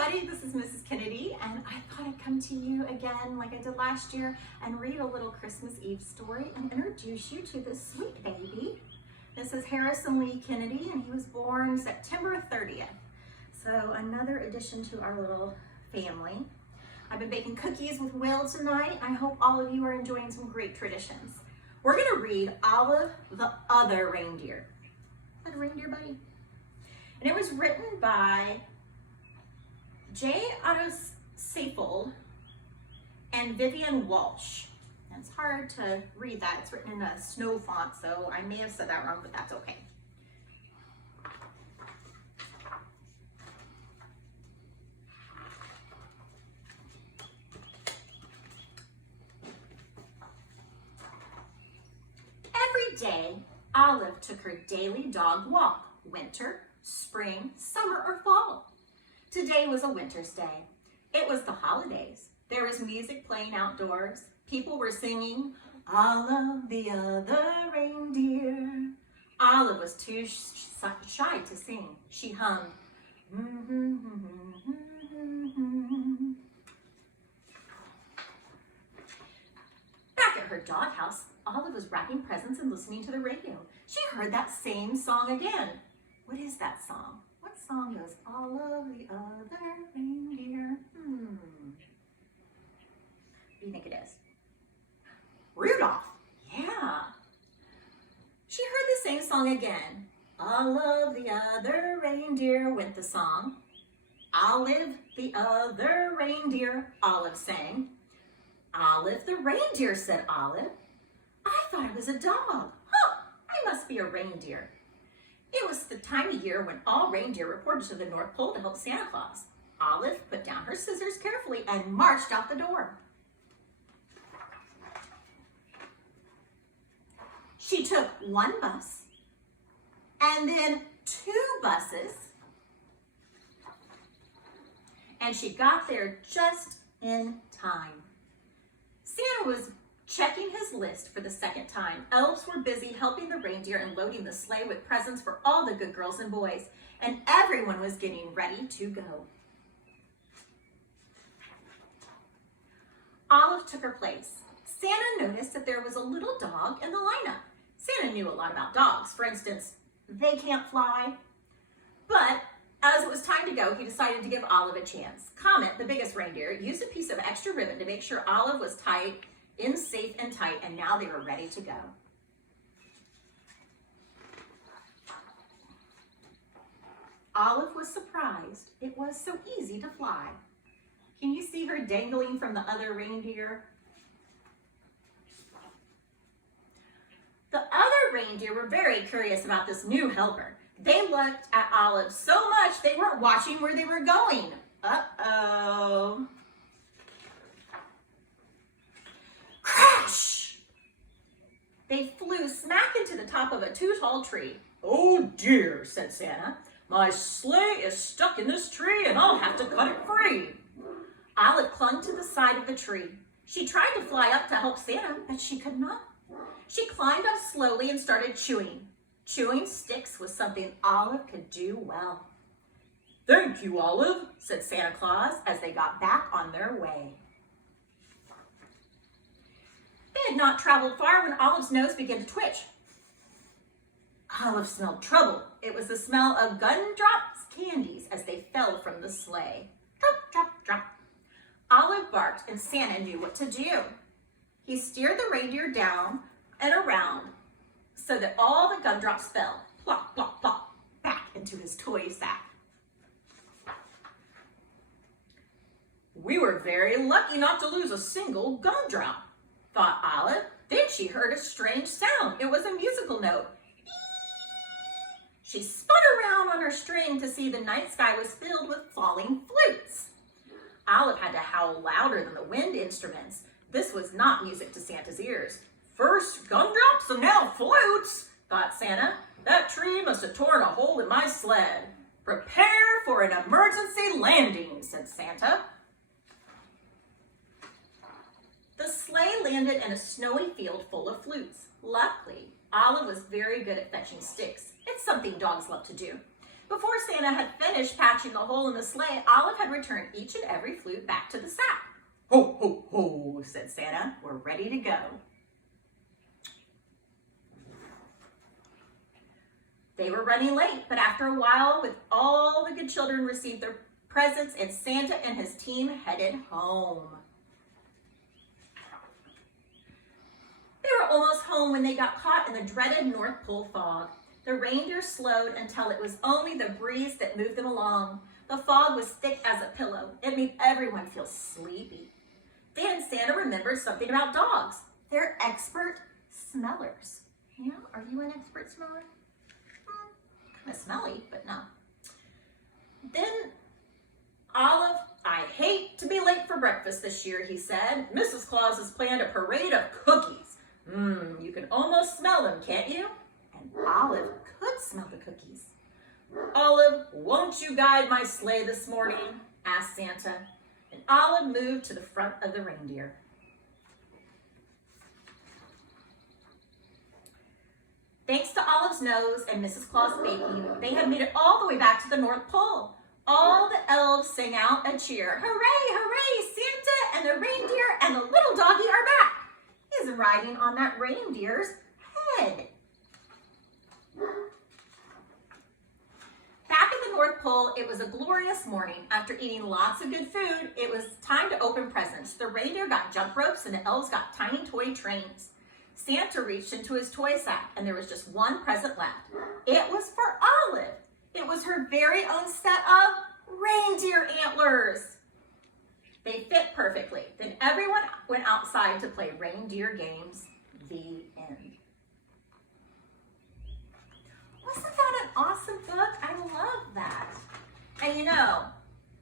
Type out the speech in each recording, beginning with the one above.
everybody, this is Mrs. Kennedy, and I thought I'd come to you again like I did last year and read a little Christmas Eve story and introduce you to this sweet baby. This is Harrison Lee Kennedy, and he was born September 30th. So another addition to our little family. I've been baking cookies with Will tonight. I hope all of you are enjoying some great traditions. We're gonna read Olive the Other Reindeer. Is that a reindeer, buddy? And it was written by J. Otto Saffold and Vivian Walsh. And it's hard to read that. It's written in a snow font, so I may have said that wrong, but that's okay. Every day, Olive took her daily dog walk, winter, spring, summer, or fall. Today was a winter's day. It was the holidays. There was music playing outdoors. People were singing, Olive the Other Reindeer. Olive was too shy to sing. She hummed. Back at her doghouse, Olive was wrapping presents and listening to the radio. She heard that same song again. What is that song? What song goes, Olive the Other Reindeer? What do you think it is? Rudolph. Yeah. She heard the same song again. Olive the Other Reindeer, went the song. Olive the Other Reindeer, Olive sang. Olive the reindeer, said Olive. I thought it was a dog. Huh, I must be a reindeer. It was the time of year when all reindeer reported to the North Pole to help Santa Claus. Olive put down her scissors carefully and marched out the door. She took one bus and then two buses, and she got there just in time. Santa was checking his list for the second time. Elves were busy helping the reindeer and loading the sleigh with presents for all the good girls and boys, and everyone was getting ready to go. Olive took her place. Santa noticed that there was a little dog in the lineup. Santa knew a lot about dogs. For instance, they can't fly. But as it was time to go, he decided to give Olive a chance. Comet, the biggest reindeer, used a piece of extra ribbon to make sure Olive was tied in safe and tight, and now they were ready to go. Olive was surprised. It was so easy to fly. Can you see her dangling from the other reindeer? The other reindeer were very curious about this new helper. They looked at Olive so much they weren't watching where they were going. Uh-oh. Crash! They flew smack into the top of a too-tall tree. Oh dear, said Santa. My sleigh is stuck in this tree and I'll have to cut it free. Olive clung to the side of the tree. She tried to fly up to help Santa, but she could not. She climbed up slowly and started chewing. Chewing sticks was something Olive could do well. Thank you, Olive, said Santa Claus as they got back on their way. They had not traveled far when Olive's nose began to twitch. Olive smelled trouble. It was the smell of gumdrops candies as they fell from the sleigh. Drop, drop, drop. Olive barked and Santa knew what to do. He steered the reindeer down and around so that all the gumdrops fell, plop, plop, plop, back into his toy sack. We were very lucky not to lose a single gumdrop, thought Olive. Then she heard a strange sound. It was a musical note. She spun around on her string to see the night sky was filled with falling flutes. Olive had to howl louder than the wind instruments. This was not music to Santa's ears. First gumdrops and now flutes, thought Santa. That tree must have torn a hole in my sled. Prepare for an emergency landing, said Santa. The sleigh landed in a snowy field full of flutes. Luckily, Olive was very good at fetching sticks. It's something dogs love to do. Before Santa had finished patching the hole in the sleigh, Olive had returned each and every flute back to the sack. "Ho, ho, ho," said Santa. "We're ready to go." They were running late, but after a while, with all the good children received their presents, and Santa and his team headed home. They were almost home when they got caught in the dreaded North Pole fog. The reindeer slowed until it was only the breeze that moved them along. The fog was thick as a pillow. It made everyone feel sleepy. Then Santa remembered something about dogs. They're expert smellers. Yeah, are you an expert smeller? Kind of smelly, but no. Then Olive, "I hate to be late for breakfast this year," he said. "Mrs. Claus has planned a parade of cookies. You can almost smell them, can't you?" And Olive could smell the cookies. "Olive, won't you guide my sleigh this morning?" asked Santa. And Olive moved to the front of the reindeer. Thanks to Olive's nose and Mrs. Claus' baking, they had made it all the way back to the North Pole. All the elves sang out a cheer. "Hooray, hooray, Santa and the reindeer and the little doggy are back. He's riding on that reindeer's head." Back at the North Pole, it was a glorious morning. After eating lots of good food, it was time to open presents. The reindeer got jump ropes and the elves got tiny toy trains. Santa reached into his toy sack and there was just one present left. It was for Olive. It was her very own set of reindeer antlers. They fit perfectly. Then everyone went outside to play reindeer games. The end. Wasn't that an awesome book? I love that. And you know,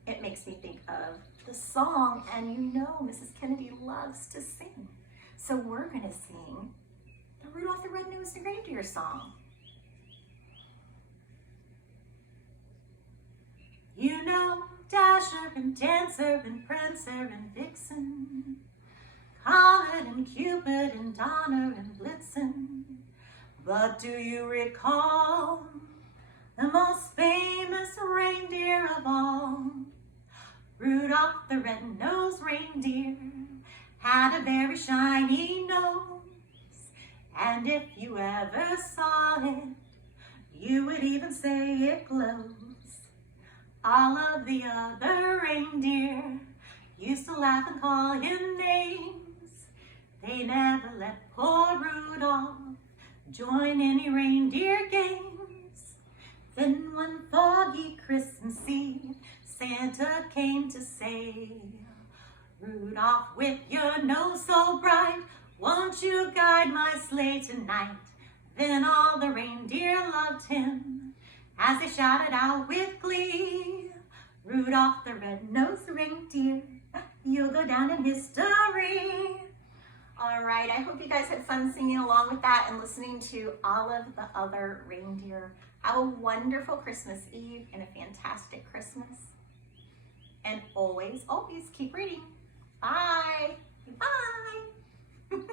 it makes me think of the song, and you know Mrs. Kennedy loves to sing. So we're going to sing the Rudolph the Red-Nosed Reindeer song. You know, Dasher and Dancer and Prancer and Vixen, Comet and Cupid and Donner and Blitzen. But do you recall the most famous reindeer of all? Rudolph the Red-Nosed Reindeer had a very shiny nose, and if you ever saw it, you would even say it glows. All of the other reindeer used to laugh and call him names. They never let poor Rudolph join any reindeer games. Then one foggy Christmas Eve, Santa came to say, "Rudolph, with your nose so bright, won't you guide my sleigh tonight?" Then all the reindeer loved him as they shouted out with glee, "Rudolph the Red-Nosed Reindeer, you'll go down in history." All right, I hope you guys had fun singing along with that and listening to Olive the Other Reindeer. Have a wonderful Christmas Eve and a fantastic Christmas. And always, always keep reading. Bye. Bye.